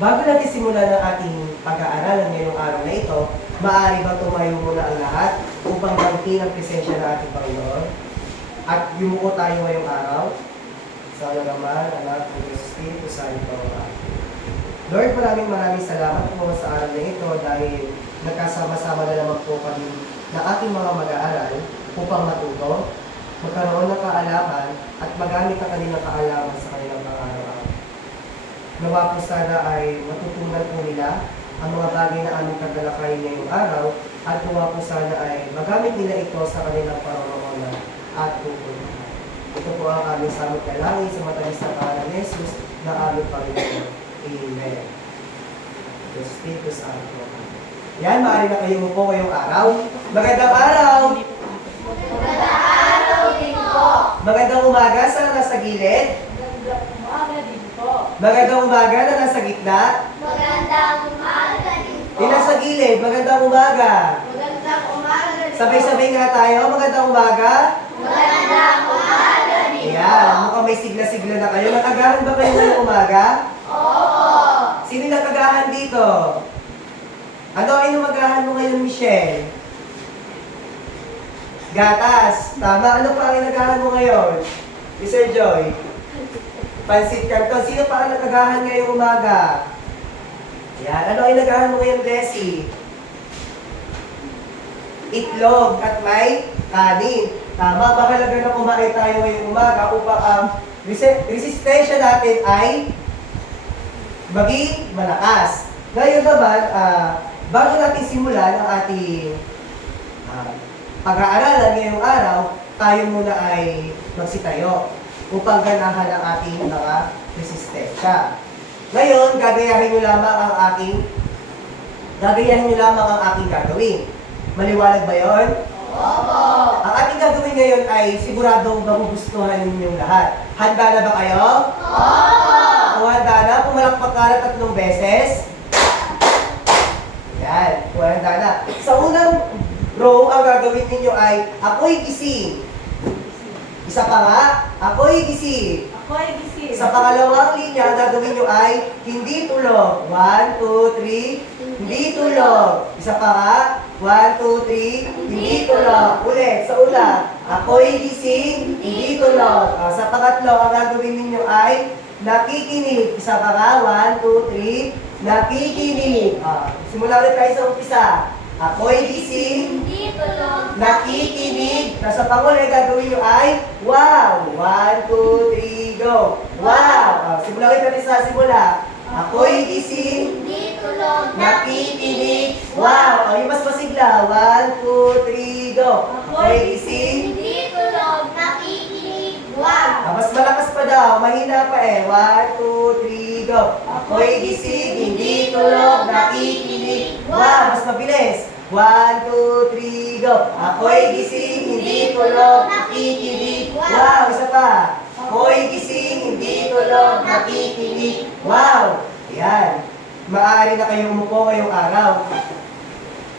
Bago natin simulan ang ating pag-aaralan ngayong araw na ito, maaari ba tumayo muna ang lahat upang bangkin ang presensya ng ating Panginoon? At yumuko tayo ngayong araw. Sa naman, anak ng Espiritu Santo. Lord, maraming salamat po sa araw na ito dahil nagkasama-sama na naman po kami ng ating mga mag-aaral upang matuto, magkaroon ng kaalaman at magamit ang kanilang kaalaman sa kanilang pang-araw-araw. Nawa po sana ay matutunan po nila ang mga bagay na aming tagalakayin ngayong araw at nawa po sana ay magamit nila ito sa kanilang paroroonan at tutunan. Ito po ang aming samot dalangin sa matamis na pangalan ni Jesus na aming Panginoon. Amen. Diyos Espiritu Santo. Yan, maaari na kayo po ngayong araw. Magandang araw! Magandang araw din po. Magandang umaga sa nasa gilid. Magandang umaga din po. Magandang umaga na nasa gitna. Magandang umaga din po. Yung nasa gilid, magandang umaga. Magandang umaga din po. Sabay-sabay nga tayo, magandang umaga. Magandang umaga din po. Ayan, mukhang may sigla-sigla na kayo. Nakagahan ba kayo ngayong umaga? Oo. Sino nakagahan dito? Ano ay numagahan mo ngayon, Michelle? Gatas. Tama. Ano pa ang inagahan mo ngayon? Si Sir Joy? Pansit Canton. Sino pa ang nakagahan ngayong umaga? Yan. Ano ay inagahan mo ngayon, Desi? Itlog at may kanin. Tama. Mahalaga na kumain tayo ngayong umaga upang ang resistensya natin ay maging malakas. Ngayon naman, bago natin simulan ang ating pag-aaralan ngayong araw, tayo muna ay magsitayo upang ganahan ang ating mga resistensya. Ngayon, gagayahin nyo lamang ang aking gagawin. Maliwanag ba yon? Opo. Ang ating gagawin ngayon ay siguradong magugustuhan ninyong lahat. Handa na ba kayo? Opo. Kung handa na, pumalakpak ka na 3 beses. Yan, kung handa na. Sa unang row, ang gagawin ninyo ay, ako'y gising. Isa pa nga, ako'y gising. Ako ay gising. Sa pangalawang linya, ang gagawin nyo ay, hindi tulog. 1, 2, 3, hindi tulog. Isa pa nga, 1, 2, 3, hindi tulog. Ulit, sa una, ako'y gising, hindi tulog. Sa pangatlo, ang gagawin ninyo ay, nakikinig. Isa pa nga, 1, 2, 3, nakikinig. Simula ulit tayo sa umpisa. Ako'y gising, Hindi tulog. nakikinig. Sa panguli, gagawin nyo ay, wow! 1, 2, 3, go! Wow! Simula ulit natin sa simula. Ako'y gising, Hindi tulog. nakikinig. Wow! Yung mas masigla. 1, 2, 3, go! Ako'y gising. Hindi tulog. Nakikinig. Wow. Mas malakas pa daw. Mahina pa eh. 1, 2, 3, go! Ako'y gising, hindi tulog, nakikinig. Wow! Mas mabilis. 1, 2, 3, go! Ako'y gising, hindi tulog, nakikinig. Wow! Isa pa. Ako'y gising, hindi tulog, nakikinig. Wow! Yan. Maaari na kayong umupo ngayong araw.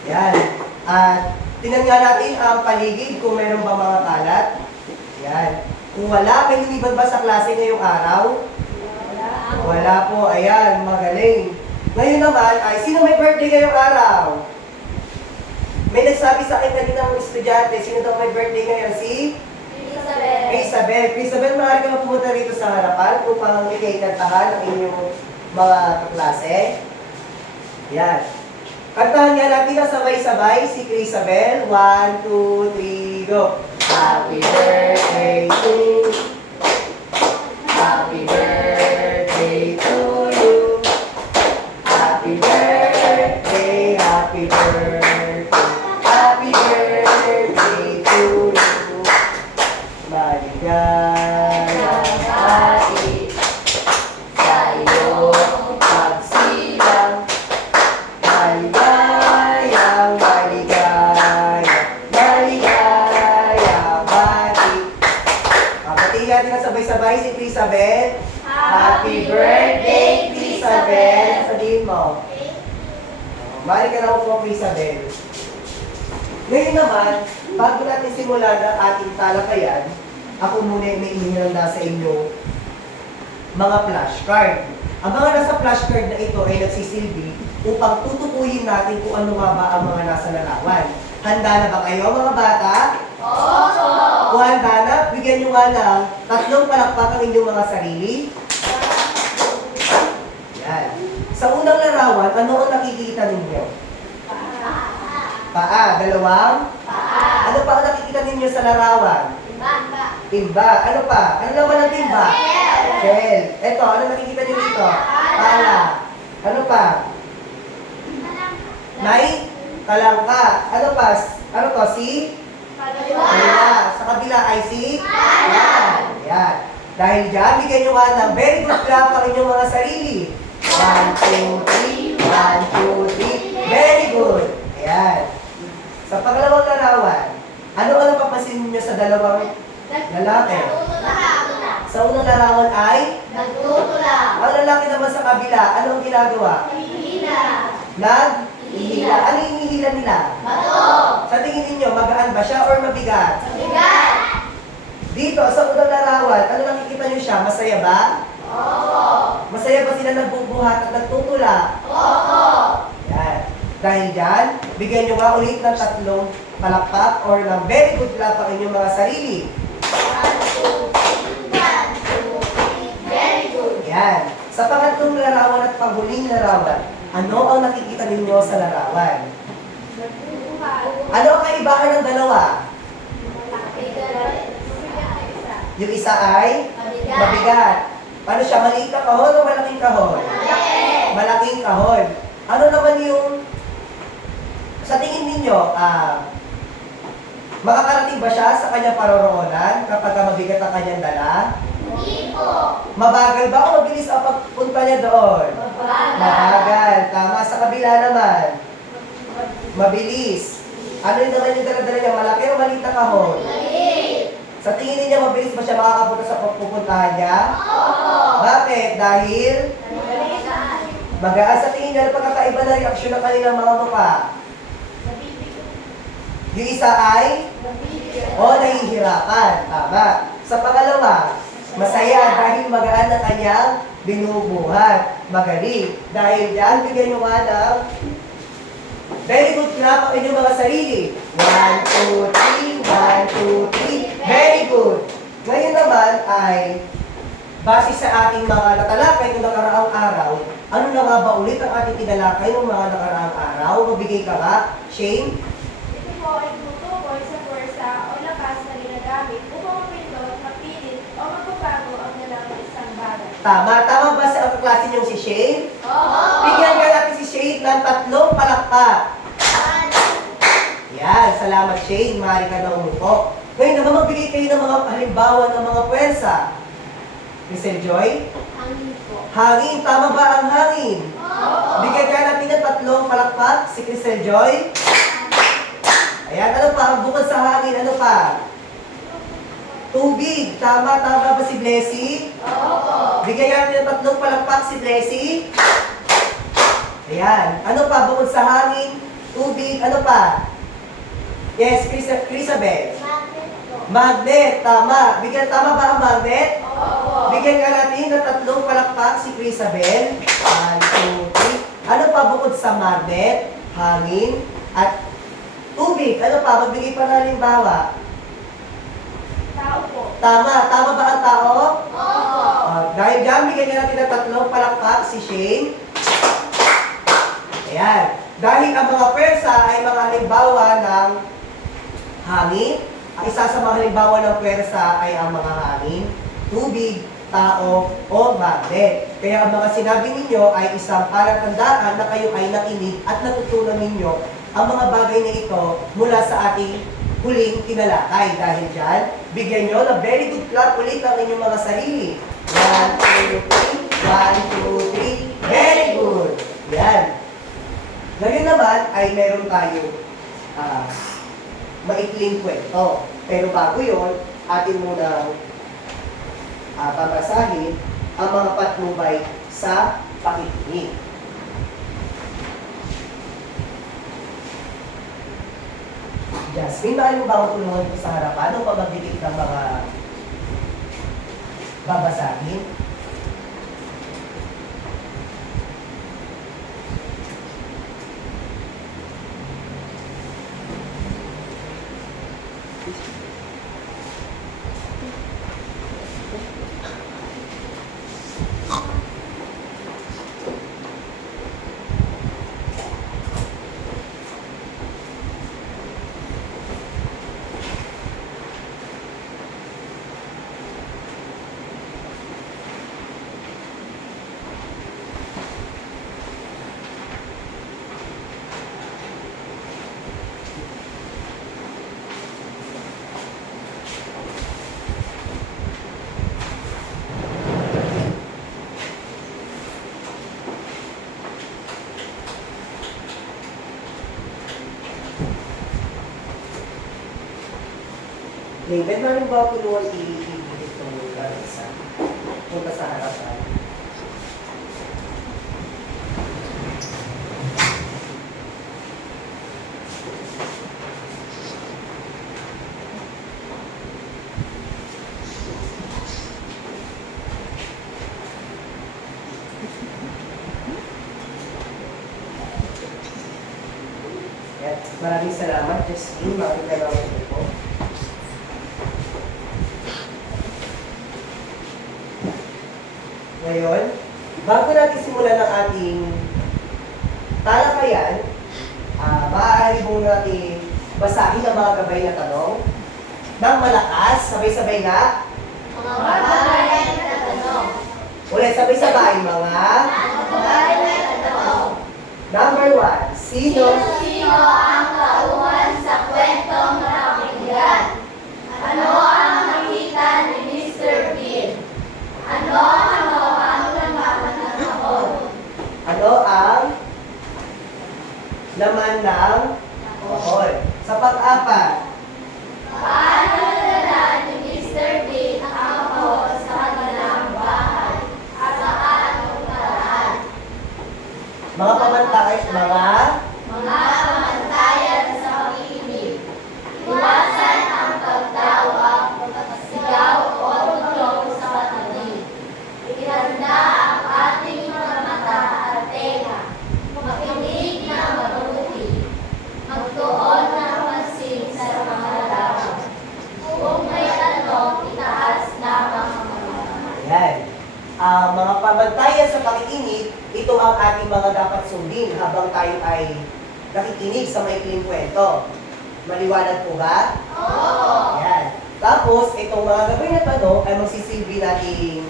Yan. At tingnan nga natin ang paligid kung meron ba mga kalat. Yan. Kung wala, may lumiban ba sa klase ngayong araw? Wala po. Ayan, magaling. Ngayon naman ay, sino may birthday ngayong araw? May nagsabi sa akin kaninang estudyante, sino daw may birthday ngayon? Si Isabel. Isabel, maaari ka pumunta rito sa harapan upang ikaikantahan ang inyong mga kaklase. Yan. Kantahan nga natin na sabay-sabay si Isabel. 1, 2, 3, go! Happy birthday to you. Happy birthday to you. Happy birthday, happy birthday. Happy birthday to you. Maligayang hati sa iyong pagsilang. Maligayang, maligayang hati. Papatiin natin na sabay-sabay si Isabel. Happy birthday, Isabel. Sabihin mo. Mari ka na po, Isabel. Ngayon naman, bago natin simulan ang ating talakayan, ako muna may inihanda sa inyo mga flashcard. Ang mga nasa flashcard na ito ay nagsisilbi upang tutukuyin natin kung ano nga ba ang mga nasa larawan. Handa na ba kayo mga bata? Opo. Kung handa na, bigyan nyo nga ng 3 palakpak ang inyong mga sarili. Yan. Sa unang larawan, ano ang nakikita ninyo? Paa. 2. Ano pa ang nakikita ninyo sa larawan? Timba. Ano pa? Ano naman ang timba? Shell. Eto, ano nakikita nyo dito? Pala. Ano pa? May talangka. Ano pa? Ano to? Si? Kabila. Sa kabila ay si? Yan. Dahil dyan, bigyan nyo nga ng very good clap ang inyong mga sarili. 1, 2, 3. 1, 2, 3. Very good. Ayan. Sa pangalawang larawan, ano ang napapansin niyo sa dalawang lalaki? Sa unang larawan ay, ang lalaki naman sa kabila, ano ang ginagawa? Nag-ihila. Ano yung hinihila nila? Sa tingin ninyo, magaan ba siya or mabigat? Dito, sa unang larawan, ano nakikita niyo siya? Masaya ba? Masaya ba sila nagbubuhat at nagtutula? Yan. Dahil dyan, bigyan nyo nga ulit ng 3 palakpak or ng very good clap ang inyong mga sarili. Yan. Sa pangatlong larawan at panghuling larawan, ano ang nakikita ninyo sa larawan? Ano ang kaibahan ng dalawa? Yung isa ay mabigat. Ano siya? Maliit na kahon o malaking kahon? Malaking kahon. Ano naman yung sa tingin ninyo, makakarating ba siya sa kanyang paroroonan kapag mabigat ang kanyang dala? Mabagal ba o mabilis ang pagpunta niya doon? Mabagal. Tama. Sa kabila naman, mabilis. Ano yung naman yung dala-dala niya? Malaki o maliit na kahon? Sa tingin ninyo, mabilis ba siya makakapunta sa pupuntahan niya? Bakit? Dahil magaan. Sa tingin niya, pagkakaiba na reaksyon ng kanilang mga mukha. Yung isa ay nahihirapan. Tama. Sa pangalawa, masaya dahil magaan na kanyang binubuhat. Magaling. Dahil yan, bigyan nyo nga ng very good clap ang inyong mga sarili. 1, 2, 3. 1, 2, 3. Very good. Ngayon naman ay base sa ating mga natalakay ng nakaraang araw, ano na nga ba ulit ang ating tinalakay ng mga nakaraang araw? Mabigay ka nga, Shane? Ito po ay tutukoy sa pwersa o lakas na ginagamit upang mapindot, mapilit o magbabago ang dalang isang bagay. Tama. Tama ba sa kaklase niyong si Shane? Bigyan ka natin si Shane ng 3 palakpak. Yan. Salamat, Shane. Maaari ka na umupo. Ngayon naman magbigay kayo ng mga halimbawa ng mga pwersa. Crystal Joy? Hangin. Tama ba ang hangin? Bigyan ka natin ng 3 palakpak. Si Crystal Joy? Ayan. Ano pa? Bukod sa hangin, ano pa? Tubig. Tama ba si Blessy? Bigyan natin ng 3 palakpak si Blessy. Ayan. Ano pa? Bukod sa hangin, tubig, ano pa? Yes, Crisabel. Magnet. Tama. Tama ba ang magnet? Bigyan ka natin ng 3 palakpak si Crisabel. 1, 2, 3. Ano pa bukod sa magnet, hangin, at tubig? Ano pa? Magbigay pa na halimbawa. Tao po. Tama. Tama ba ang tao? Dahil dyan, bigyan ka natin ng 3 palakpak si Shane. Ayan. Dahil ang mga pwersa ay mga halimbawa ng hangin, ang isa sa mga halimbawa ng pwersa ay ang mga hangin, tubig, tao, o magnet. Kaya ang mga sinabi ninyo ay isang palatandaan na kayo ay nakinig at natutunan ninyo ang mga bagay na ito mula sa ating huling tinalakay. Dahil dyan, bigyan nyo na very good clap ulit ang inyong mga sarili. 1, 2, 3. 1, 2, 3. Very good. Yan. Ngayon naman ay meron tayo maikling kwento. Pero bago yun, atin munang babasahin ang mga patnubay sa pakikinig. Jasmine, maaari mo ba akong tulungan ko sa harapan o pamagbigay ng mga babasahin? David, maaaring ba tulungan i-ibig itong isa? Punta sa harapan. Yan. Maraming salamat, Justine. Makikita naman po. Ngayon, bago natin simulan ang ating talakayan, maaari po natin basahin ang mga gabay na tanong ng malakas, sabay-sabay nga. Mga bagay na tanong. Ulit, sabay-sabay, mga. Mga bagay na tanong. Number 1, sino? Sino ang tauhan sa kwentong napakinggan? Ano ang nakita ni Mr. Bean? Ano ang laman ng kahon? Ano ang laman ng kahon? Sa pang-apat, Paano nadala ni Mr. Bean ang kahon sa kanilang bahay? At sa anong paraan? mga pamantay, mga Mga kamantayan sa pakikinig. Iwasan ang pagtawa, pagkasigaw o tulog sa katabi. Ihanda ang ating mga mata at tenga. Makinig na mabuti. Magtuon ng pansin sa mga larawan. Kung may tanong, itaas lamang ang mga kamay. yan. Ang mga pamantayan sa pakikinig, ito ang ating mga dapat sundin habang tayo ay nakikinig sa maikling kwento. Maliwanag po ba? Oo! Yan. Tapos, itong mga gabay na tanong ay magsisilbi nating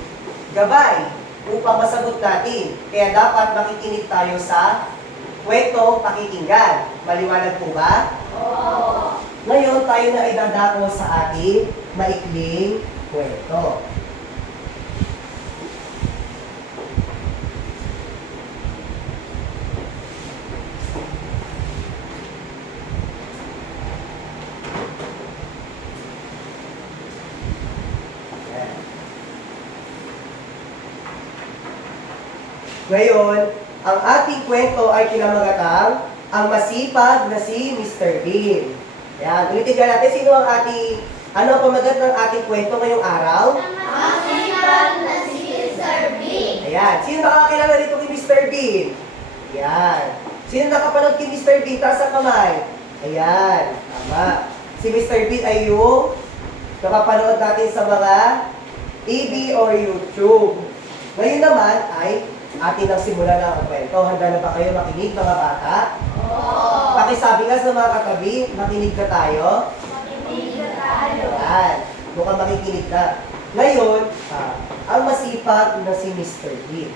gabay upang masagot natin. Kaya dapat makikinig tayo sa kwentong pakikinggan. Maliwanag po ba? Oo! Ngayon, tayo na idadako sa ating maikling kwento. Yan. Ngayon, ang ating kwento ay kinamagatang ang masipag na si Mr. Bean. Yan, ulitin ka natin, sino ang ating, ano ang pamagat ng ating kwento ngayong araw? Masipag na si Mr. Bean. Ayan, sino nakakilala dito kay Mr. Bean? Ayan. Sino nakapanood kay Mr. Bean? Taas ang kamay. Ayan, tama. Si Mr. Bean ay yung nakapanood natin sa mga TV or YouTube. Ngayon naman ay atin ang simulan ng kwento. Handa na ba kayo makinig, mga bata? Oo! Pakisabi nga sa mga katabi, makinig ka tayo. Makinig na tayo. Ayan, mukhang makikinig ka. Ngayon, ang masipag na si Mr. Bean.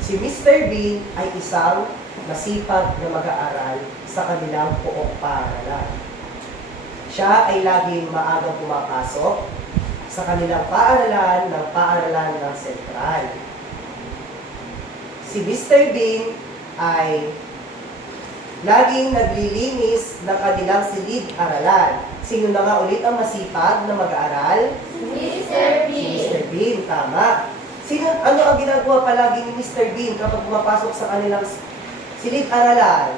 Si Mr. Bean ay isang masipag na mag-aaral sa kanilang poong paaralan. Siya ay laging maagang pumapasok sa kanilang paaralan ng sentral. Si Mr. Bean ay laging naglilinis ng kanilang silid-aralan. Sino na nga ulit ang masipag na mag-aaral? Mr. Si Bean. Mr. Bean, tama. Ano ang ginagawa palagi ni Mr. Bean kapag pumapasok sa kanilang silid-aralan?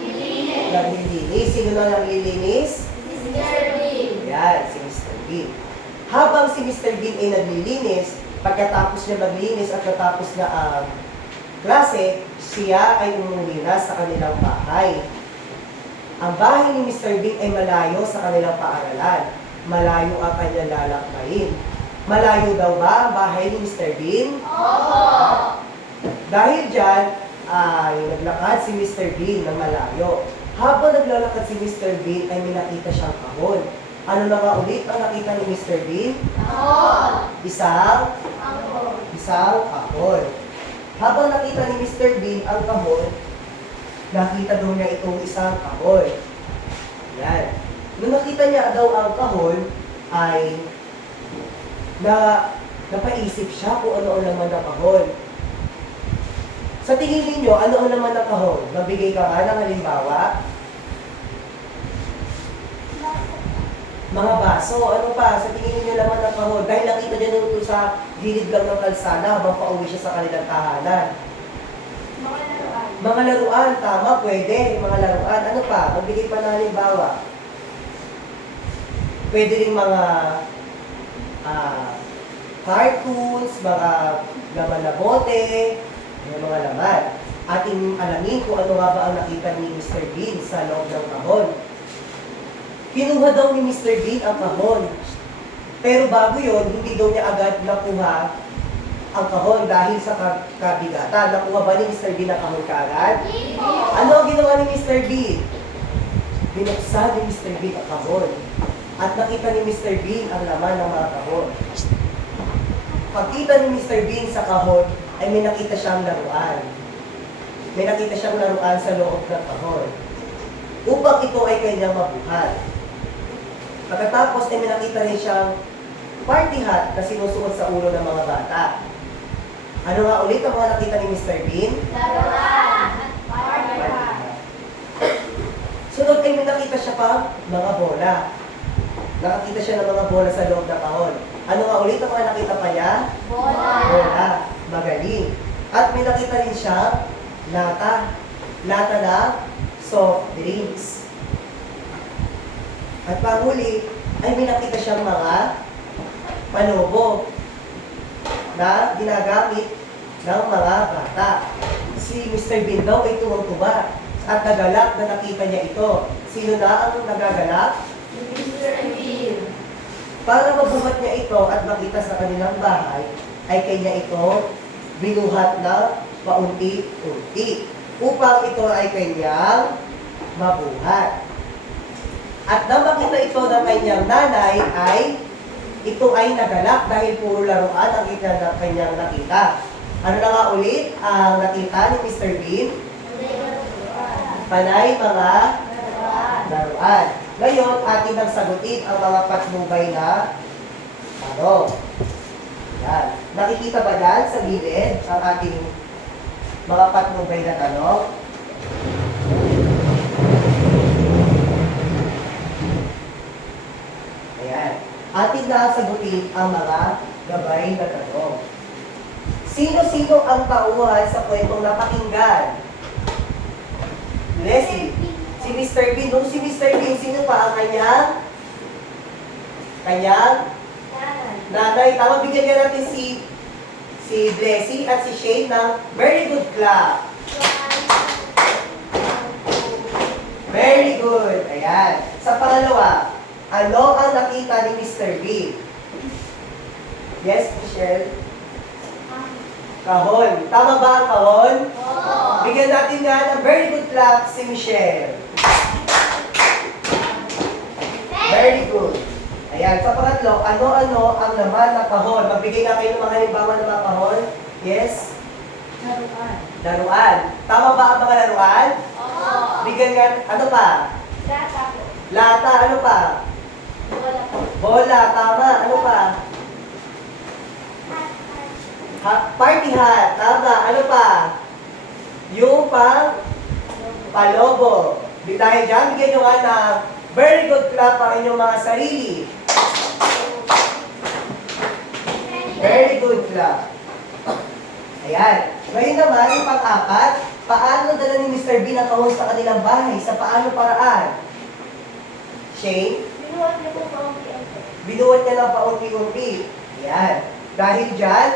Linis. Naglilinis. Sino na naglilinis? Mr. Bean. Yan, si Mr. Bean. Habang si Mr. Bean ay naglilinis, pagkatapos niya maglinis at natapos na ang klase, siya ay umuwi na sa kanilang bahay. Ang bahay ni Mr. Bean ay malayo sa kanilang paaralan. Malayo ang kanyang lalakbayin. Malayo daw ba ang bahay ni Mr. Bean? Oo! Dahil dyan, ay naglakad si Mr. Bean ng malayo. Habang naglalakad si Mr. Bean, ay may nakita siyang kahon. Ano na nga ulit ang nakita ni Mr. Bean? Oo! Isang Ako. kahon. Habang nakita ni Mr. Bean ang kahon, nakita daw niya itong isang kahon. Yan. Nung nakita niya daw ang kahon, ay napaisip siya kung ano ang laman ng kahon. Sa tingin ninyo, ano ang laman ng kahon? Magbigay ka nga ng halimbawa. Mga baso, ano pa, sa tingin niyo laman ng kahon, dahil nakita niya nung sa gilid lang ng kalsada habang pauwi siya sa kanilang tahanan. Mga laruan. Mga laruan, tama, pwede, mga laruan. Ano pa, magbigay pa na halimbawa. Pwede rin mga cartoons, mga laman na bote, mga laman. Ating alamin kung ano nga ba ang nakita ni Mr. Bean sa loob ng kahon. Kinuha daw ni Mr. Bean ang kahon. Pero bago yon, hindi daw niya agad nakuha ang kahon dahil sa kabigatan. Nakuha ba ni Mr. Bean ang kahon kaagad? Ano ang ginawa ni Mr. Bean? Binuksan ni Mr. Bean ang kahon. At nakita ni Mr. Bean ang laman ng mga kahon. Pagkita ni Mr. Bean sa kahon, ay may nakita siyang laruan. May nakita siyang laruan sa loob ng kahon. Upang ito ay kanyang mabuhat. Pagkatapos ay may nakita rin siyang party hat na sinusuot sa ulo ng mga bata. Ano nga ulit ang mga nakita ni Mr. Bean? Laruan. Party hat. Sunod ay may nakita siya pa mga bola. Nakakita siya ng mga bola sa loob ng kahon. Ano nga ulit ang mga nakita pa niya? Bola. Bola. Magaling. At may nakita rin siya lata. Lata na soft drinks. At panghuli, ay may nakita siyang mga panobo na ginagamit ng mga bata. Si Mr. Bean daw ay tuwang-tuwa at nagalak na nakita niya ito. Sino na ang nagagalak? Mr. Bean. Para mabuhat niya ito at makita sa kanilang bahay, ay kanya ito binuhat na paunti-unti upang ito ay kanyang mabuhat. At nang makita ito ng kanyang nanay ay ito ay nagalak dahil puro laruan ang kanyang nakita. Ano na nga ulit ang nakita ni Mr. Bean? Panay mga laruan. Ngayon, atin nang sagutin ang mga patnubay na tanong. Yan. Nakikita ba yan sa gilid ang ating mga patnubay na tanong? Ayan. Atin na sagutin ang mga gabay na tanong. Sino-sino ang tauhan sa kwentong napakinggan? Leslie. Si Mr. Bean. Nung si Mr. Bean, sino pa ang kanyang nanay? Tama, bigyan niya natin si Blessy at si Shane ng very good clap. Very good. Ayan. Sa pangalawa, ano ang nakita ni Mr. Bean? Yes, Michelle? Kahon. Tama ba ang kahon? Oo. Bigyan natin nga ng very good clap si Michelle. Very good. Ayan. Sa pangatlo, ano-ano ang laman ng kahon? Magbigay nga kayo ng mga halimbawa ng mga kahon. Yes? Laruan. Laruan. Tama ba ang mga laruan? Oo. Bigyan nga, ano pa? Lata po. Lata, ano pa? Bola po. Bola, tama. Ano pa? Party hat, tama. Ano pa? Yung palobo. Dahil dyan, bigyan nyo nga na very good clap ang inyong mga sarili. Very good clap. Ayan. Ngayon naman, yung pang-apat, paano dala ni Mr. Bean ang kahon sa kanilang bahay? Sa paano paraan? Shane? Binuhat niyo po paunti-unti. Binuhat niya ng paunti-unti. Ayan. Dahil dyan,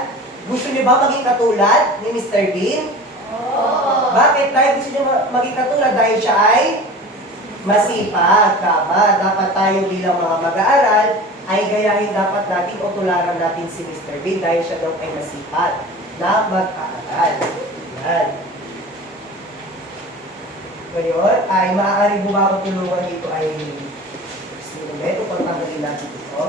gusto niyo ba maging katulad ni Mr. Bean? Oo. Bakit? Dahil gusto niyo maging katulad dahil siya ay masipag. Tama. Dapat tayo bilang mga mag-aaral ay gayahin dapat natin o tularan natin si Mr. Bean dahil siya daw ay masipag na mag-aaral. Yan. Ngayon, ay maaaring bumabang tulungan dito ay sinumeto pag tanggalin natin ito.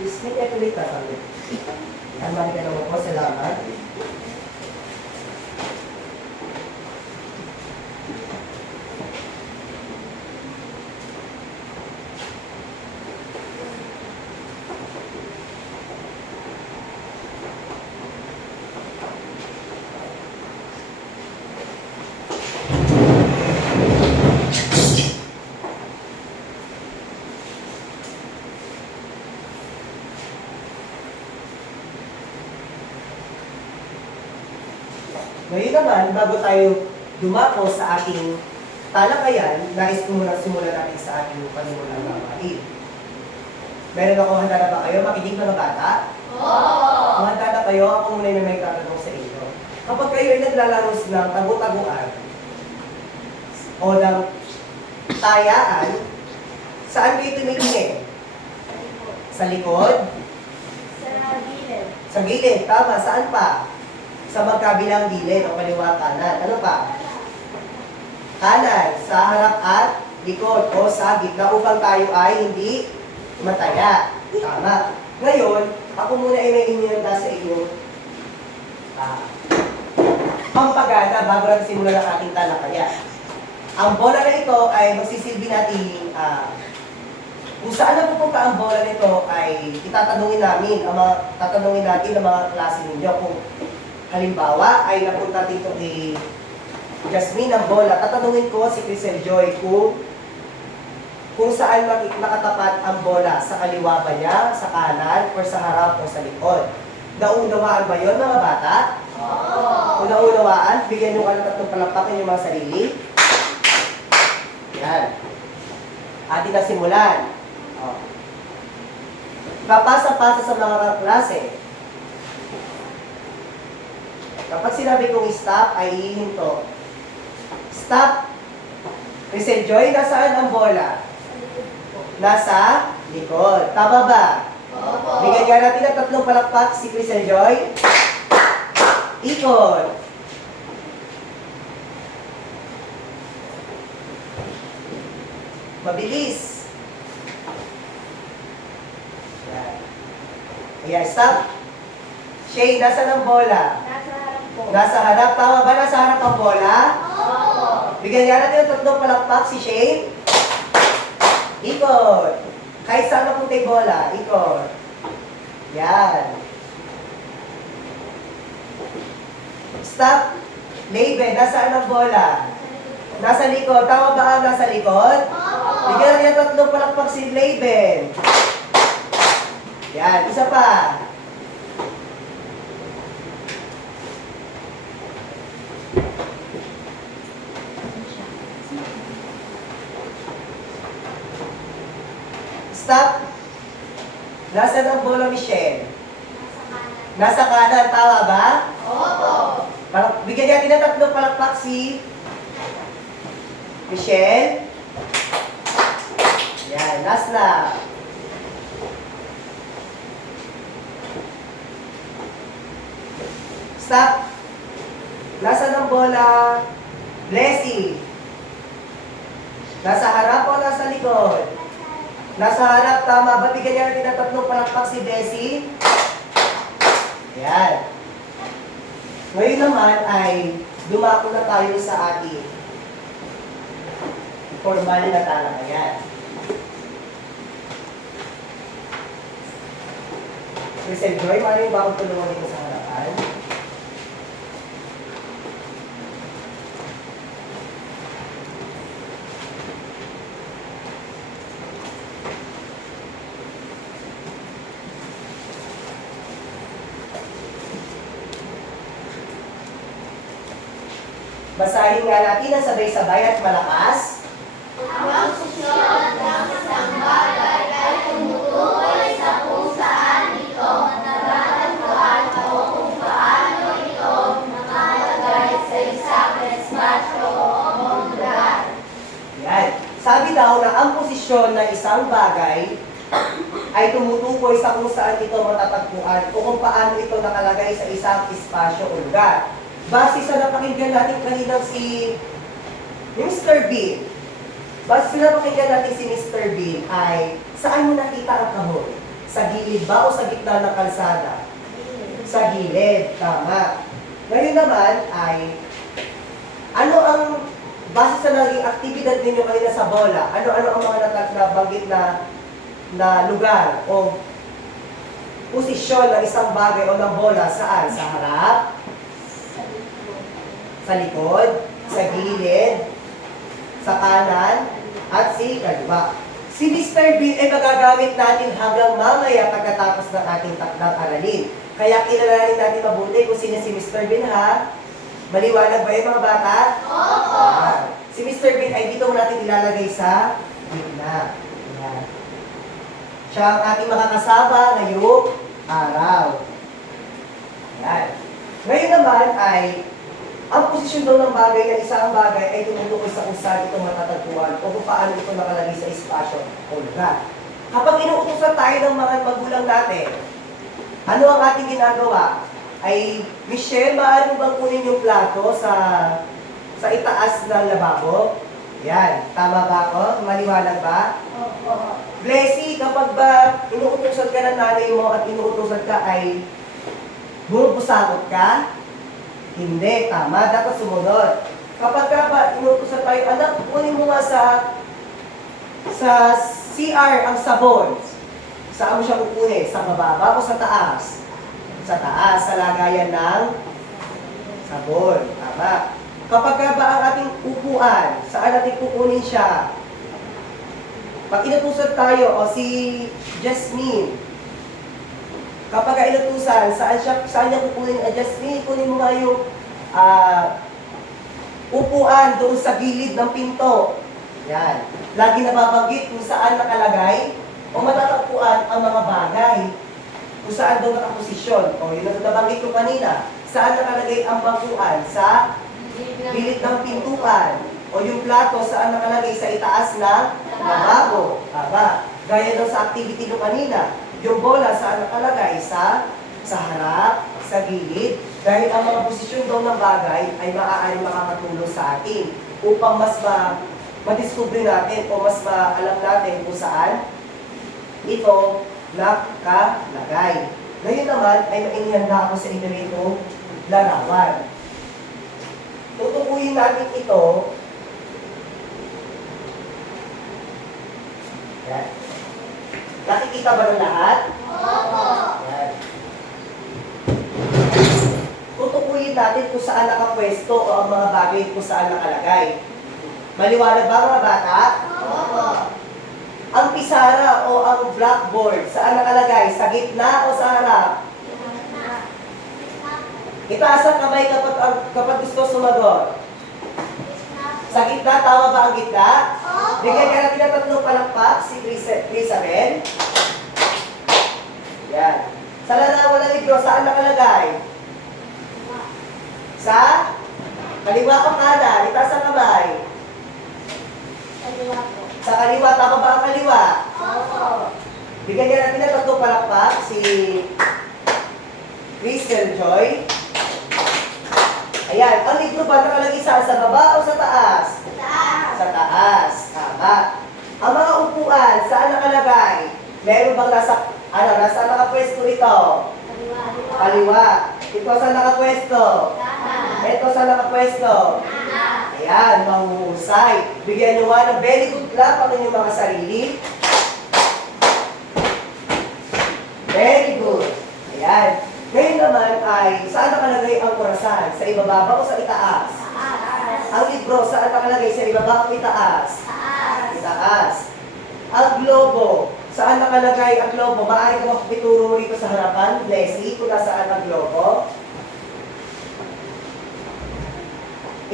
Please, may calculate ka kami. Yan, mali ka naman po. Salamat. Ngayon naman, bago tayo dumako sa ating talakayan, nais ko muna simulan natin sa ating panimulang gawain. Meron ako, handa na ba kayo? Makinig mga bata? Oo! Kung handa na kayo, ako muna yung may tatanong sa inyo. Kapag kayo ay naglalaro ng tagu-taguan o ng tayaan, saan kayo tumitingin? Sa likod? Sa gilid. Sa gilid, tama. Saan pa? Sa magkabilang gilid o kaliwa kanan. Ano pa? Kanan, sa harap at likod o sa gitna upang tayo ay hindi mataya. Tama. Ngayon, ako muna ay may inihanda sa inyo. Pampagana bago natin simulan ang ating talakayan. Ang bola na ito ay magsisilbi natin kung saan na pupunta ang bola nito ay itatanungin namin, tatanungin natin ang mga klase ninyo. Kung halimbawa ay napunta dito ni Jasmine ang bola, tatanungin ko si Crisel Joy kung saan nakatapat ang bola, sa kaliwa ba niya, sa kanan, or sa harap o sa likod. Naunawaan ba yun mga bata? Oo! Kung naunawaan, bigyan nyo ka ng tatlong palakpakin yung mga sarili. Yan. Atin na simulan. Papasa-pasa sa mga klase. Kapag sinabi kong stop, ay hihinto. Stop. Crisel Joy, nasaan ang bola? Nasa likod. Tama ba? Opo! Bigyan nga natin ng tatlong palakpak si Crisel Joy. Ikot. Mabilis. Yan. Ayan, stop. Shay, nasaan ang bola? Nasa harap po. Nasa harap. Tama ba? Nasa harap ang bola? Opo! Bigyan nga natin ng tatlong palakpak si Shane. Ikot. Kahit saan mapunta yung bola, ikot. Yan. Stop. Label, nasaan ang bola? Nasa likod. Tama ba ang nasa likod? Opo! Bigyan natin ng tatlong palakpak si Label. Yan, isa pa. Stop. Nasaan ang bola, Michelle? Nasa kanan, tama ba? Opo! Bigyan natin ng tatlong palakpak si Michelle. Yan, last na. Stop. Nasaan ang bola? Blessing. Nasa harap o nasa likod? Nasa harap, tama ba? Bigyan natin ng tatlong palakpak si Bessie. Ayan. Ngayon naman ay dumako na tayo sa ating formal na talakayan. Crisel Joy, maaaring ba akong tulungan dito sa harapan? Basahin nga natin ang sabay-sabay at malakas. Ang posisyon ng isang bagay ay tumutukoy sa kung saan ito natatagpuan o kung paano ito nakalagay sa isang espasyo o lugar. Yan. Sabi daw na ang posisyon ng isang bagay ay tumutukoy sa kung saan ito matatagpuan o kung paano ito nakalagay sa isang espasyo o lugar. Base sa napakinggan natin kanina si Mr. B. Basta pinapakinggan natin si Mr. Bean ay, saan mo nakita ang kahon? Sa gilid ba o sa gitna ng kalsada? Sa gilid, tama. Ngayon naman ay, ano ang, base sa naging aktibidad ninyo kanina sa bola, ano-ano ang mga nabanggit na lugar o posisyon ng isang bagay o ng bola saan? Sa harap, sa likod, sa gilid, sa kanan, at si kaliwa. Si Mr. Bean ay magagamit natin hanggang mamaya pagkatapos ng ating takdang aralin. Kaya kilalanin natin mabuti kung sino si Mr. Bean, ha? Maliwanag ba yung mga bata? Opo. Si Mr. Bean ay dito natin ilalagay sa gitna. Ayan. Siya ang ating makakasama ngayong araw. Ayan. Ngayon naman ay, ang posisyon daw ng bagay na isang bagay ay tumutukoy sa kung saan ito matatagpuan o kung paano ito nakalagay sa espasyo o lugar. Kapag inuutosan tayo ng mga magulang natin, ano ang ating ginagawa? Ay, Michelle, maaari mo bang kunin yung plato sa itaas ng lababo? Yan, tama ba ako? Maliwanag ba? Opo. Blessy, kapag ba inuutosan ka ng nanay mo at inuutosan ka ay bumubusagot ka? Hindi, tama. Dapat sumunod. Kapag ka ba inuutosan tayo, anak, kunin mo nga sa CR ang sabon. Saan mo siya kukunin? Sa bababa o sa taas? Sa taas, sa lagayan ng sabon. Tama. Kapag ka ba ang ating upuan, saan natin kukunin siya? Pag inutusan tayo, o si Jasmine, kapag ka inutusan, saan niya kukunin? Jasmine, kunin mo nga yung upuan doon sa gilid ng pinto. Yan. Lagi nababanggit kung saan nakalagay o matatagpuan ang mga bagay. Kung saan daw nakaposisyon. O yun ang nabanggit ko kanina. Saan nakalagay ang bangkuan? Sa gilid ng pintuan. O yung plato saan nakalagay? Sa itaas ng lababo. Tama. Gaya daw sa activity ko kanina. Yung bola saan nakalagay? Sa harap, sa gilid. Dahil ang mga posisyon daw ng bagay ay maaaring makakatulong sa atin upang mas madiscover natin o mas maalam natin kung saan ito nakalagay. Ngayon naman ay mainihanda ako sa inyo itong larawan. Tutukuyin natin ito. Yan. Nakikita ba ng lahat? Opo. Yan. Tutukuyin natin kung saan nakapwesto o ang mga bagay kung saan nakalagay. Maliwanag ba mga bata? Opo. Ang pisara o ang blackboard, saan nakalagay? Sa gitna o sa harap? Itaas ang kamay kapag gusto sumagot. Sa gitna, tama ba ang gitna? Opo. Bigyan ka natin ng tatlong palakpak, si Crisabel. Yan. Sa larawan ng libro, saan nakalagay? Sa kaliwa o kanan, itaas ang kamay. Kaliwa po. Sa kaliwa, tama ba ang kaliwa? Opo. Bigyan ka natin ng tatlong palakpak, si Crystal Joy. Ayan, ang libro ba nakalagay sa baba o sa taas? Taas. Sa taas, tama. Ang mga upuan, saan nakalagay? Meron bang nasa nakapwesto ito? Kaliwa. Kaliwa. Ito saan nakapwesto? Kanan. Ito saan nakapwesto? Kanan. Ayan, mahuhusay. Bigyan nyo nga ng very good clap ang inyong mga sarili. Very good. Ayan. Ngayon naman ay, saan nakalagay ang orasan? Sa ibababa o sa itaas? Taas. Ang libro, saan nakalagay? Sa ibaba o itaas? Taas. Itaas. Ang globo, saan nakalagay ang globo? Maaari ko ituro rito sa harapan, Leslie, kung nasaan ang globo.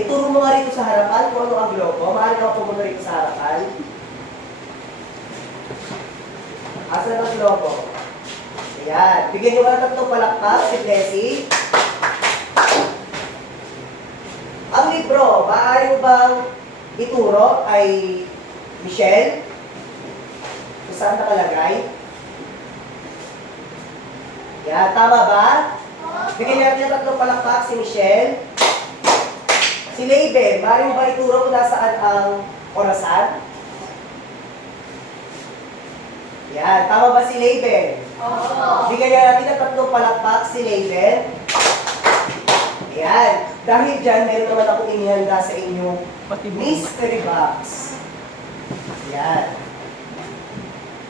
Ituro mo nga rito sa harapan kung ano ang globo. Maaari ko pumunta rito sa harapan. Asan ang globo? Ayan. Bigyan nyo ka ng tatlong palakpak, si Leslie. Ang libro, maaari mo bang ituro ay Michelle? Kung saan nakalagay? Yan, tama ba? Bigyan natin ng tatlong palakpak, si Michelle. Si Label, maaari mo ba ituro kung nasaan ang orasan? Yan. Tama ba si Laban? Opo. Bigyan natin ng tatlong palakpak si Laban. Ayan. Dahil dyan, meron naman akong inihanda sa inyong mystery box. Ayan.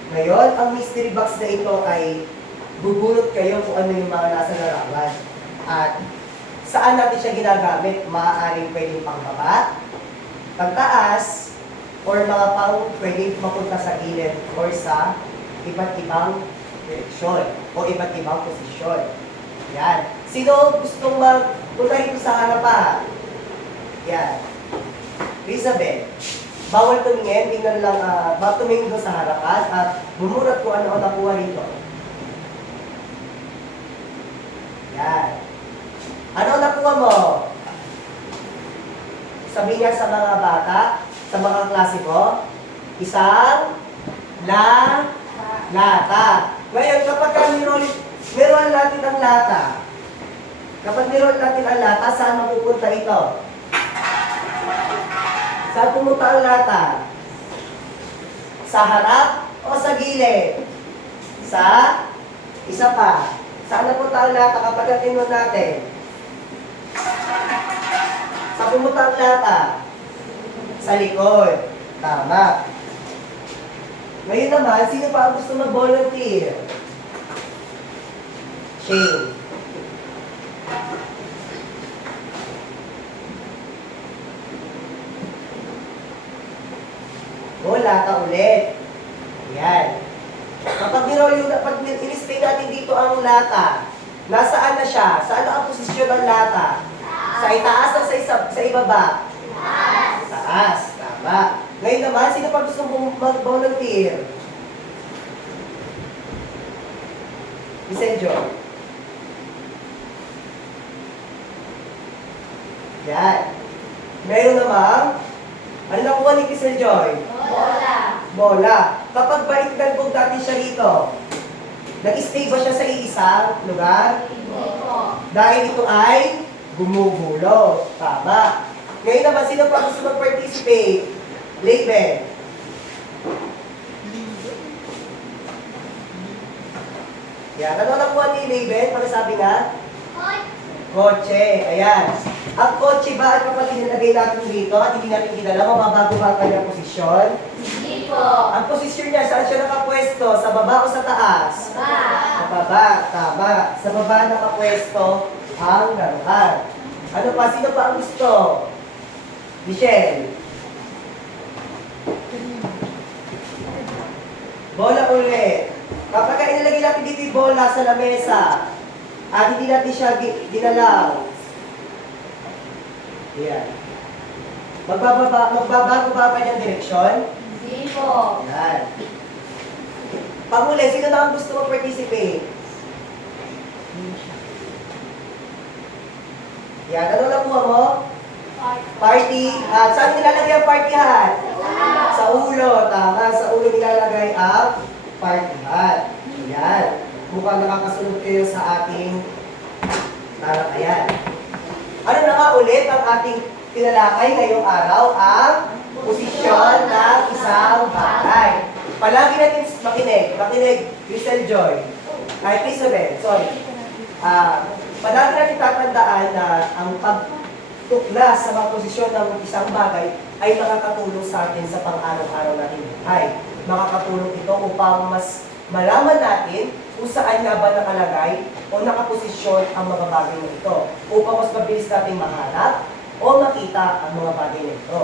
Ngayon, ang mystery box na ito ay bubulot kayo kung ano yung mga nasa larawan. At saan natin siya ginagamit? Maaaring pwedeng pangbaba, pagtaas, or mga pang pwedeng mapunta sa gilid or sa iba't ibang direksyon o iba't ibang posisyon. Yan. Sino gustong magpunta rito sa harapan? Yan. Elizabeth. Bawal tumingin, tingnan lang, bawal tumingin doon sa harapan at bumurat kung ano ang nakuha rito. Yan. Ano ang nakuha mo? Sabi niya sa mga bata, sa mga klase mo, isang lata. Ngayon, kapag meron natin ang lata, kapag meron natin ang lata, saan mapupunta ito? Saan pumunta ang lata? Sa harap o sa gilid? Sa isa pa. Saan napunta ang lata kapag natin natin? Saan pumunta ang lata? Sa likod. Tama. Ngayon naman, sino pa ang gusto mag-volunteer? Shane. Lata ulit. Yan. Kapag in-stay natin dito ang lata, nasaan na siya? Saan ang posisyon ng lata? Sa itaas o sa ibaba? Taas. Tama. Ngayon naman, sino pa gusto mag-volunteer? Isenjo. Yan. Meron namang, ano nakuha ni Kisel Joy? Bola. Kapag balik-dalbog natin siya rito, nag-stay ba siya sa iisang lugar? Dahil ito ay gumugulo. Tama. Ngayon naman, sino pa gusto mag-participate? Laban. Yan. Ano nakuha ni Laban? Pagkasabi nga? Kotse. Ayan. Ang kotse ba ay kapag inilagay natin dito at hindi natin ginala, mababago ba ang kanyang posisyon? Hindi po. Ang posisyon niya, saan siya nakapwesto? Sa baba o sa taas? Sa baba. Tama. Sa baba nakapwesto ang laruan. Ano pa? Sino pa ang gusto? Michelle. Bola ulit. Kapag inilagay natin dito yung bola sa lamesa at hindi natin siya ginalaw, yan. Magbabago ba pa niyang direksyon? Hindi po. Yan. Panghuli, sino na ang gusto mag-participate? Yan. Ano nakuha mo? Party. Saan nilalagay ang party hat? Sa ulo. Tama. Sa ulo nilalagay ang party hat. Yan. Mukhang nakakasunod kayo sa ating talakayan. Ano na nga ulit ang ating tinalakay ngayong araw? Ang posisyon ng isang bagay. Palagi natin makinig, Crystal Joy. Ay, Isabel, sorry. Palagi natin tatandaan na ang pagtuklas sa mga posisyon ng isang bagay ay makakatulong sa atin sa pang-araw-araw natin buhay. Makakatulong ito upang mas malaman natin kung saan nga ba nakalagay o nakaposisyon ang mga bagay na ito upang mas mabilis natin mahanap o makita ang mga bagay na ito.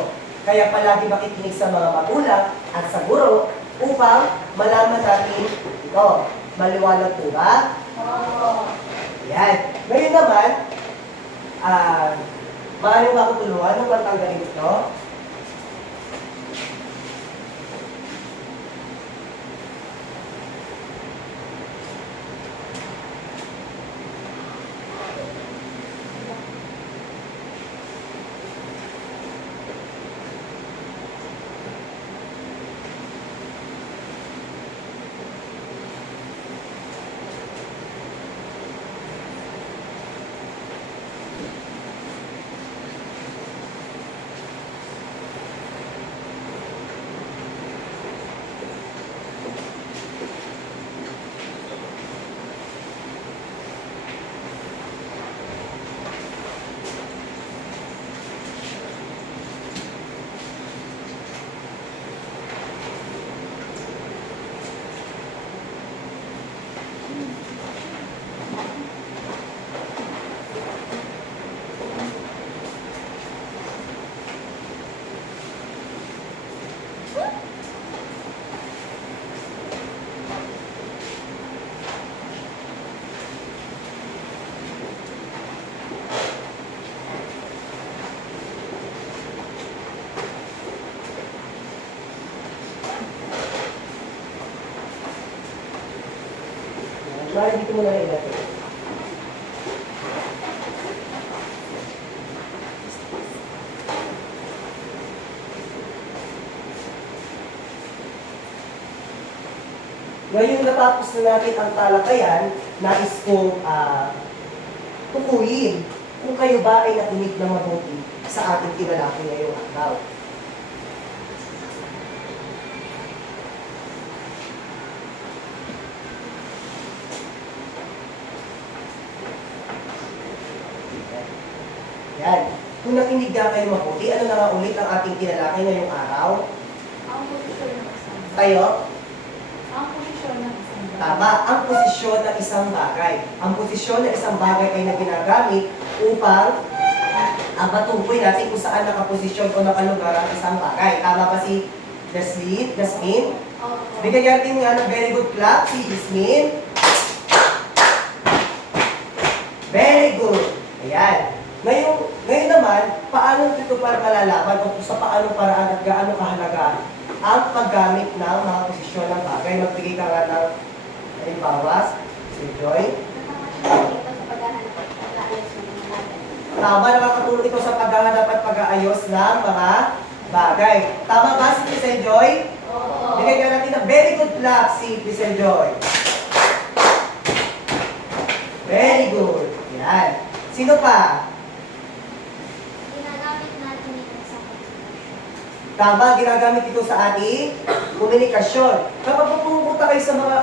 Kaya palagi makikinig sa mga magulang at sa guro upang malaman natin ito. Maliwanag po ba? Oo. Yan. Ngayon naman, maaari mo ako tulungan nung pagtanggalin ito? Mari dito mo na ilagay. Ngayon natapos na natin ang talakayan, nais kong tukuyin kung kayo ba ay nakinig na mabuti sa ating tinalaki ngayong araw. Yan. Kung nakinig na kayo mabuti, ano na nga ulit ang ating tinalaki ngayong araw? Ang posisyon ng isang bagay. Tayo? Ang posisyon ng isang bagay. Tama, ang posisyon ng isang bagay. Ang posisyon ng isang bagay ay na ginagamit upang matukoy natin kung saan nakaposisyon o nakalugar ang isang bagay. Tama ba si Jasmine? Opo. Bigyan natin nga ng very good clap si Jasmine. Very good. Ayan. Ngayon naman, paano ito para malalaman o sa paano paraan at gaano kahalaga ang paggamit ng mga posisyon ng bagay. Magbigay ka nga ng halimbawa, si Joy. Tama, nakakatulong ito sa paghahanap at pag-aayos ng mga bagay. Tama ba si Crisel Joy? Opo. Bigyan natin ng very good clap si Crisel Joy. Very good. Yan. Sino pa? Ginagamit natin ito sa pagkakasyon. Tama, ginagamit ito sa ating komunikasyon. Kapag pupunta kayo sa mga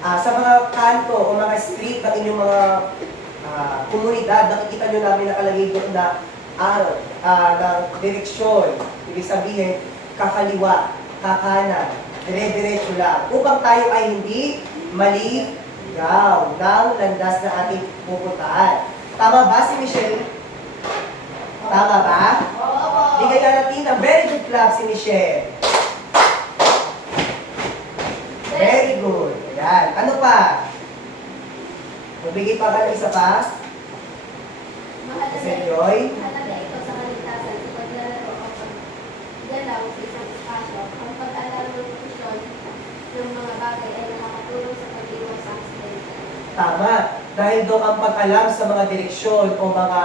sa mga kanto o mga street ng inyong mga komunidad, nakikita nyo namin nakalagay doon na direksyon. Ibig sabihin, kakaliwa, kakanan, dire-diretso lang. Upang tayo ay hindi maligaw ng landas na ating pupuntahan. Tama ba si Michelle? Tama ba? Opo. Bigyan natin ang very good clap si Michelle. Very good. Ayan. Ano pa? Magbigay pa ba ng isa pa? Kasi Joy? Mahalaga ito sa kaligtasan sa paglalaro o paggalaw sa isang espasyo. Ang pag-alala ng posisyon ng mga bagay ay nakakatulong sa pag-iwas sa aksidente. Tama. Dahil doon ang pag-alam sa mga direksyon o mga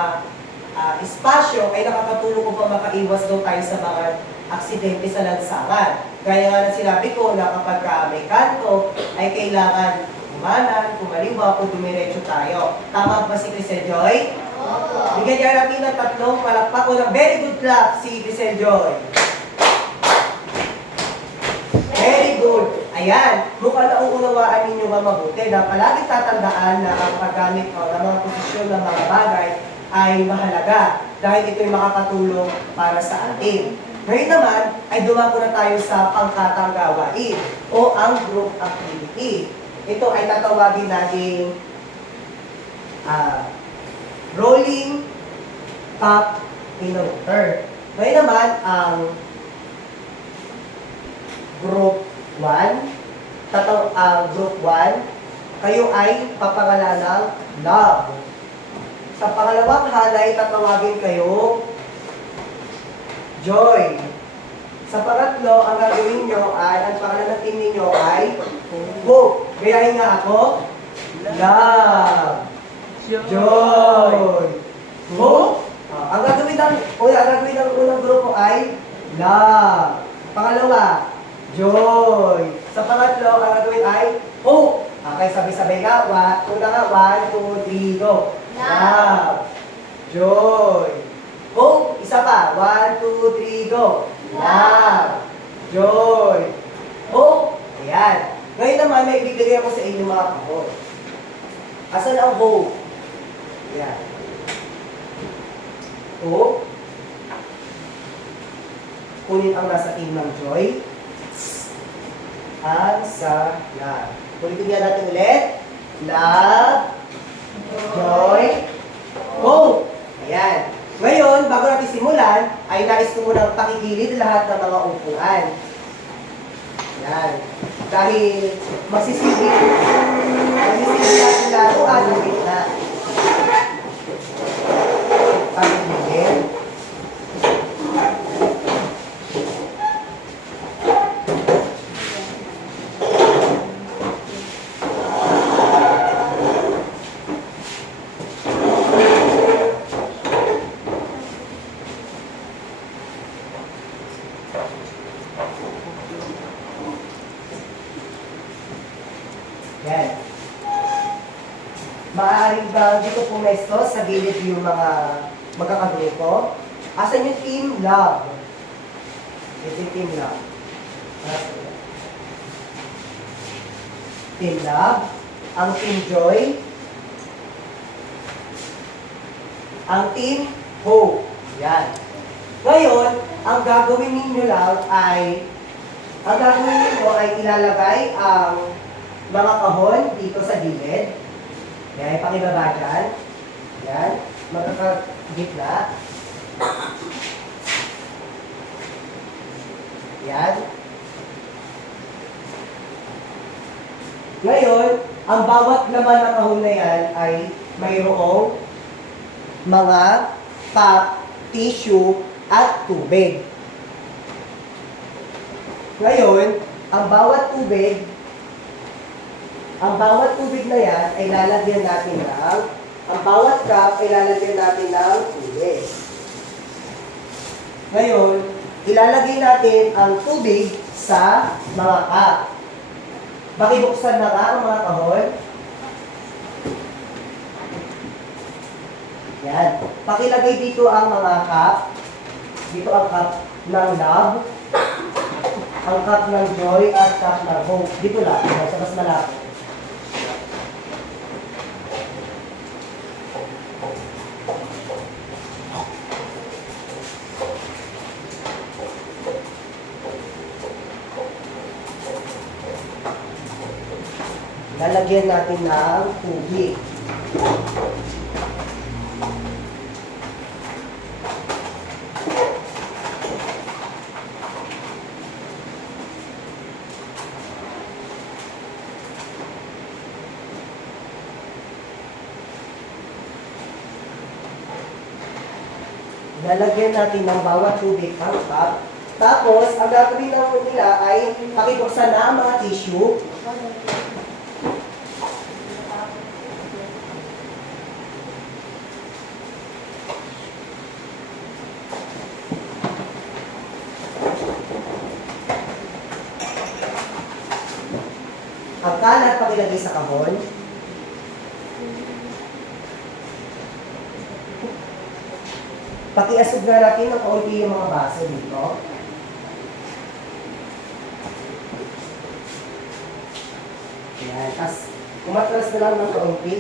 espasyo ay nakakatulong upang makaiwas daw tayo sa mga aksidente sa lansangan. Gaya nga na sinabi ko na kapag may kanto ay kailangan kumanan, kumaliwa o dumiretso tayo. Tama ba si Crisel Joy? Opo. Bigyan niya natin ng tatlong palakpak o ng very good clap si Crisel Joy. Very good. Ayan, mukhang nauunawaan ninyo nga mabuti na palagi tatandaan na ang paggamit ng mga posisyon ng mga bagay ay mahalaga dahil ito'y makakatulong para sa atin. Ngayon naman ay dumako na tayo sa pangkatang gawain o ang group activity. Ito ay tatawagin natin rolling cup in a water. Ngayon naman ang group 1, group 1, kayo ay papangalan ng love. Sa pangalawang halay, tatawagin kayo joy. Sa pangatlo, ang gagawin nyo ay, ang pangalan ng team ninyo ay hope. Gayahin nga ako. Love. Joy. Hope. Ang gagawin ng unang grupo ay love. Pangalawa, joy. Sa pangatlo, ang gagawin ay hope. Okay, sabay-sabay nga. Una nga, 1, 2, 3, go. Love. Joy. Hope. Isa pa. 1, 2, 3, go. Love. Joy. Hope. Ayan. Ngayon naman, may ibigay ako sa inyo mga kahon. Asan ang hope? Ayan. Hope. Kunin ang nasa team ng joy. Ang sa love. Ulitin nga natin ulit. Love. Joy. Hope. Ayan. Ngayon, bago natin simulan, ay nais ko munang pakigilid lahat ng mga upuan. Ayan. Dahil magsisilbi natin laruan ng gitna. Pakigilid. Yan. Maaaring ba dito pumesto sa gilid yung mga magkakagrupo? Asan yung team love? Ito yung team love. Team love. Ang team joy. Ang team hope. Yan. Ngayon, ang gagawin ninyo lang ay ilalagay ang mga kahon dito sa gilid. Yan, pakibaba dyan. Yan, magkakagitna. Yan. Ngayon, ang bawat laman ng kahon na yan ay mayroong mga cup, tissue, at tubig. Ngayon, ang bawat tubig na yan ay lalagyan natin ang bawat cup ay lalagyan natin ng tubig. Ngayon, ilalagay natin ang tubig sa mga cup. Pakibuksan na nga ang mga kahon. Yan. Pakilagay dito ang mga cup. Dito ang cup ng love, ang cup ng joy, at cup ng hope. Dito lang, sa mas malapit. Lalagyan natin ng tubig. Lalagyan natin ng bawat tubig ang cup. Tapos, ang gagawin lang nila ay pakibuksan na ang mga tissue. Ang kalat pakilagay sa kahon. Pakiasog na natin ng kaunti yung mga baso dito. Ayan. Tapos, umatras na lang ng kaunti.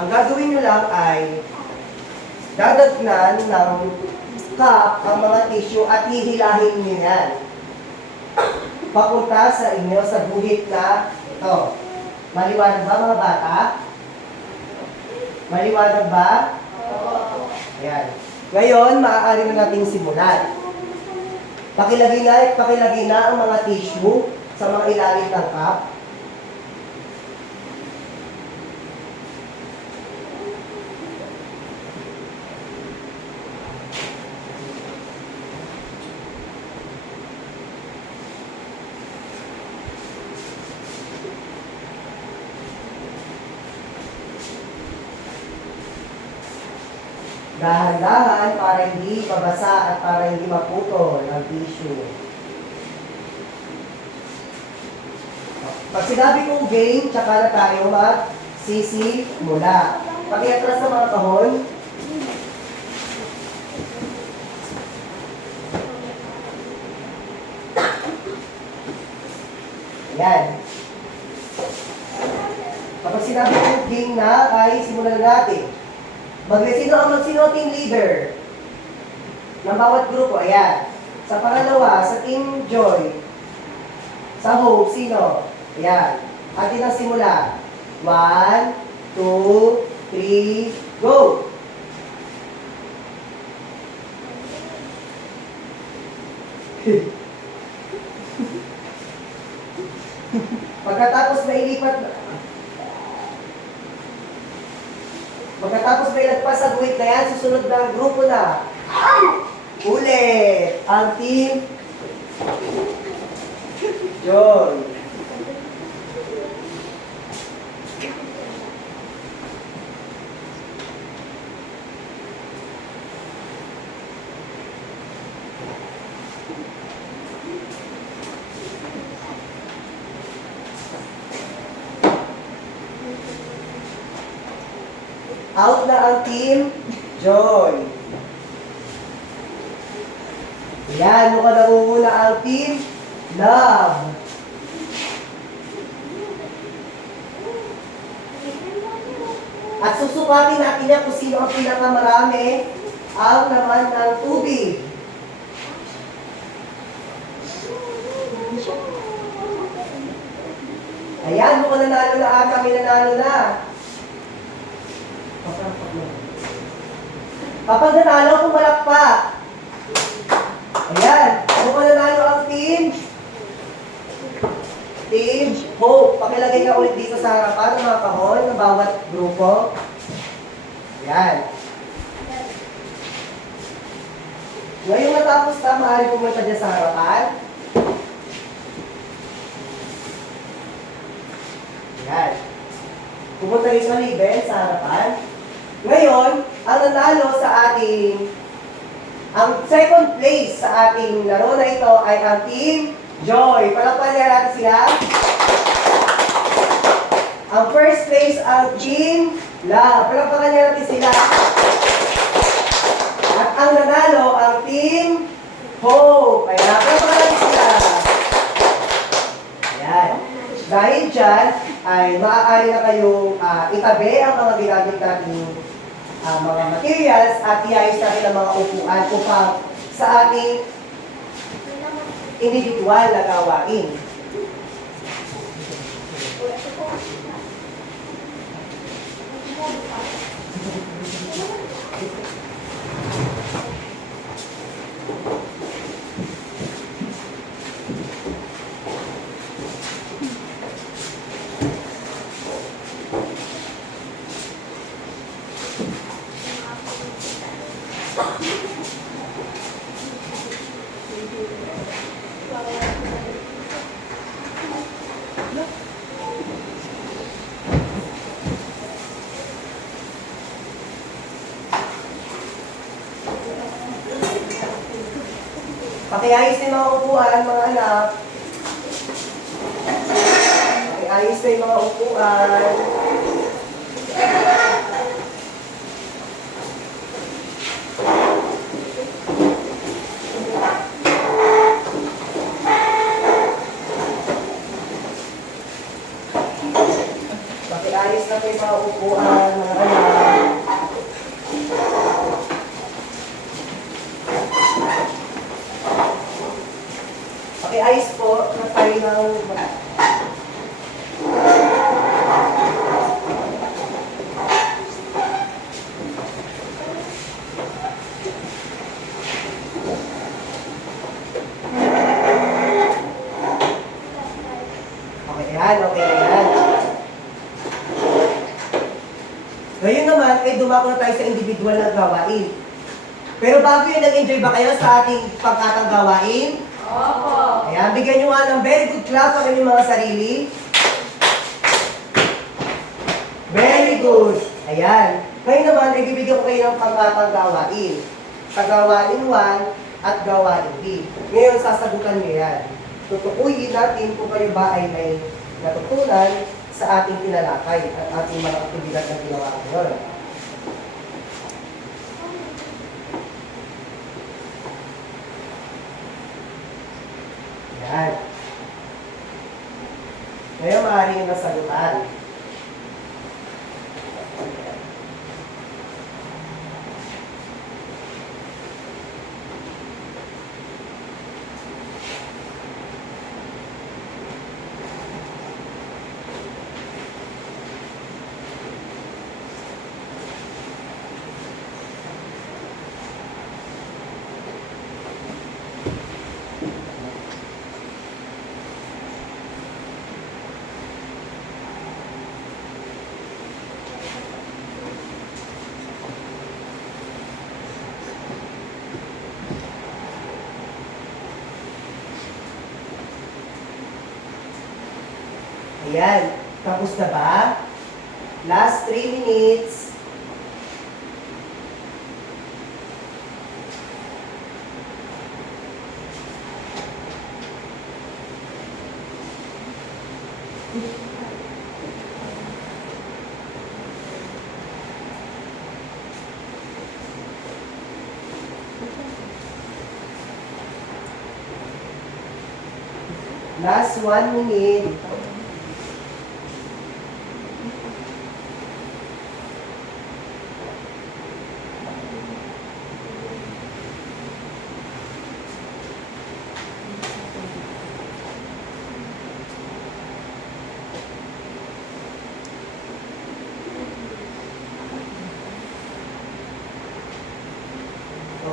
Ang gagawin nyo lang ay dadagnan ng cup ang mga tissue at hihilahin nyo yan. Papunta sa inyo sa guhit na ito. Maliwanag ba mga bata? Maliwanag ba? Ayan. Ngayon, maaari na nating simulan. Pakilagay na ang mga tissue sa mga ilalim ng cup. Dahan-dahan para hindi pabasa at para hindi maputol ang tissue. Pag sinabi kong game, tsaka na tayo magsisimula. Pag-iatras sa mga kahon. Ayan. Kapag sinabi kong game na, ay simulan natin. Sino ang team leader ng bawat grupo? Ayan. Sa pangalawa, sa team joy. Sa hope, sino? Ayan. Atin ang simula. 1, 2, 3, go! Pagkatapos may ilagpas sa guhit na yan, susunod na grupo na. Ulit! Ang team joy. Out na ang Team Joy. Ayan, mukhang nangunguna ang Team Love. At susukatin natin yan kung sino ang pinakamarami ang laman ng tubig. Ayan, mukhang nanalo na ata, may nanalo na. Kapag nanalo, pumalakpak. Ayan, mukhang nanalo ang Team Hope. Pakilagay ka ulit dito sa harapan ng mga kahon ng bawat grupo. Ayan. Ngayong natapos na, maaari pumunta dyan sa harapan. Ayan. Pumunta rin sa libel sa harapan. Ngayon, ang nanalo sa ang second place sa ating laro na ito ay ang Team Joy. Palakpakan niya natin sila. Ang first place ang Team Love. Palakpakan niya natin sila. At ang nanalo ang Team Hope. Ayan, palakpakan natin sila. Ayan. Dahil dyan, ay maaari na kayong itabi ang mga ginamit natin mga materials at iayos natin ang mga upuan upang sa ating individual na gawain. Pakiayos na yung mga upuan, mga anak. Pakiayos na yung mga upuan. Pakiayos na yung mga upuan, mga anak. Pakiayos po na tayo ng okay yan. Ngayon naman, ay dumako na tayo sa individual na gawain. Pero bago yun, nag-enjoy ba kayo sa ating pagkatang gawain? Opo. Ayan, bigyan nyo nga ng very good clap ang inyong mga sarili. Very good. Ayan. Ngayon naman, ibibigyan ko kayo ng pagkatang gawain. Sa gawain 1 at gawain B. Ngayon, sasagutan nyo yan. Tutukuyin natin kung kayo ba ay may natutunan sa ating tinalakay at ating mga aktibidad na ginawa ngayon. Yan. Ngayon, maaari yung nasagutan. Ayan. Tapos na ba? Last 3 minutes. Last 1 minute.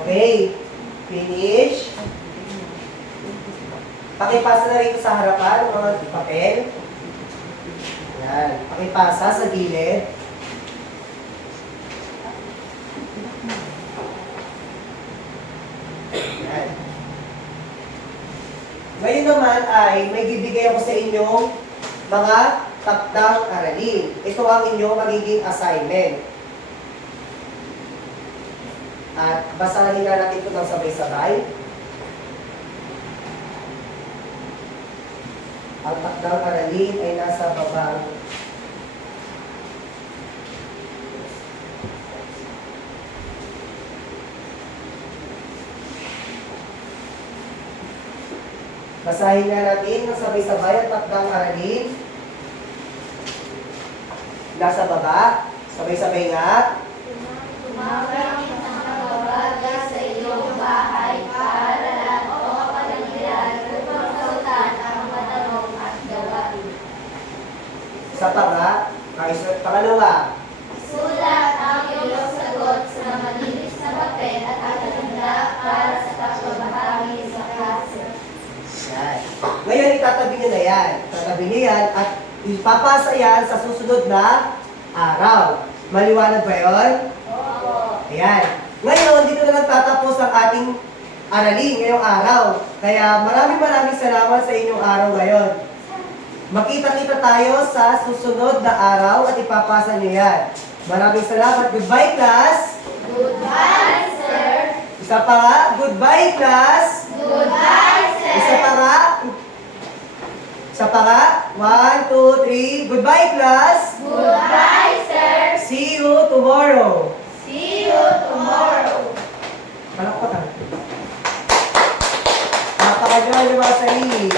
Okay. Finish. Pakipasa na rito sa harapan ng mga papel. Yan. Pakipasa sa gilid. Yan. Ngayon naman ay may bibigay ako sa inyong mga takdang aralin. Ito ang inyong magiging assignment. At basahin na natin ito ng sabay-sabay. Ang takdang aralin ay nasa baba. Basahin na natin ng sabay-sabay ang takdang aralin. Nasa baba. Sabay-sabay nga. Tumawag ng mga babaga sa iyong bahay, paaralan o kapaligiran upang sautan ang matanong at gawain. Sa panga. Pangalawa. Sulat ang iyong sagot sa malinis na papel at agenda para sa pagbabahagi sa klase. Yan. Ngayon, itatabi nyo na yan. Itatabi nyo yan at ipapasa yan sa susunod na araw. Maliwanag ba yun? Oo. Ayan. Ngayon, dito na nagtatapos ang ating aralin ngayong araw. Kaya maraming salamat sa inyong araw ngayon. Makita-kita tayo sa susunod na araw at ipapasa nyo yan. Maraming salamat. Goodbye, class! Goodbye, sir. Isa pa nga. Goodbye, class! Goodbye, sir. Isa pa nga. Isa pa nga. 1, 2, 3. Goodbye, class! Goodbye, sir. See you tomorrow. See you tomorrow. Palakpakan. Napakagawa ng mga sarili.